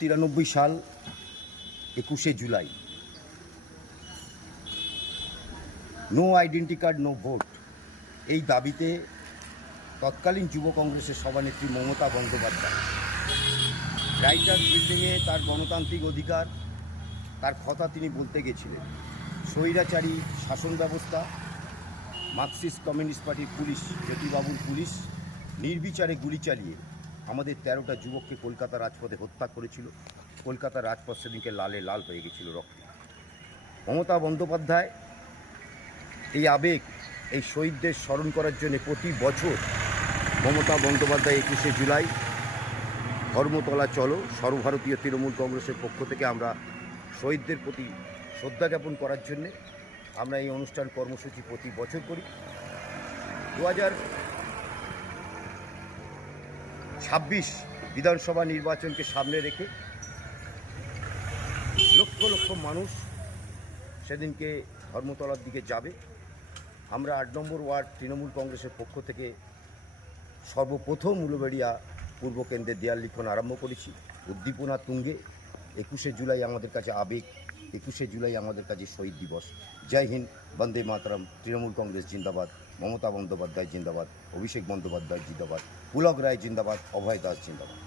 93 সাল 21শে জুলাই, no identity card no vote, এই দাবিতে তৎকালীন যুব কংগ্রেসের সভানেত্রী মমতা বন্দ্যোপাধ্যায় রাইটার্স বিল্ডিংয়ে তার গণতান্ত্রিক অধিকার, তার কথা তিনি বলতে গেছিলেন। স্বৈরাচারী শাসন ব্যবস্থা, মার্কসিস্ট কমিউনিস্ট পার্টির পুলিশ, জ্যোতিবাবুর পুলিশ নির্বিচারে গুলি চালিয়ে আমাদের 13টা যুবককে কলকাতার রাজপথে হত্যা করেছিল। কলকাতার রাজপথ সেদিনকে লালে লাল হয়ে গেছিল রক্তে। মমতা বন্দ্যোপাধ্যায় এই আবেগ, এই শহীদদের স্মরণ করার জন্য প্রতি বছর মমতা বন্দ্যোপাধ্যায় 21শে জুলাই ধর্মতলা চলো সর্বভারতীয় তৃণমূল কংগ্রেসের পক্ষ থেকে আমরা শহীদদের প্রতি শ্রদ্ধা জ্ঞাপন করার জন্যে আমরা এই অনুষ্ঠান কর্মসূচি প্রতি বছর করি। 2026 বিধানসভা নির্বাচনকে সামনে রেখে লক্ষ লক্ষ মানুষ সেদিনকে ধর্মতলার দিকে যাবে। আমরা 8 নম্বর ওয়ার্ড তৃণমূল কংগ্রেসের পক্ষ থেকে সর্বপ্রথম উলুবেড়িয়া পূর্ব কেন্দ্রের দেয়াল লিখন আরম্ভ করেছি। উদ্দীপনা তুঙ্গে। 21শে জুলাই আমাদের কাছে আবেগ, 21শে জুলাই আমাদের কাছে শহীদ দিবস। জয় হিন্দ, বন্দে মাতরম। তৃণমূল কংগ্রেস জিন্দাবাদ, মমতা বন্দ্যোপাধ্যায় জিন্দাবাদ, অভিষেক বন্দ্যোপাধ্যায় জিন্দাবাদ, পুলক রায় জিন্দাবাদ, অভয় দাস জিন্দাবাদ।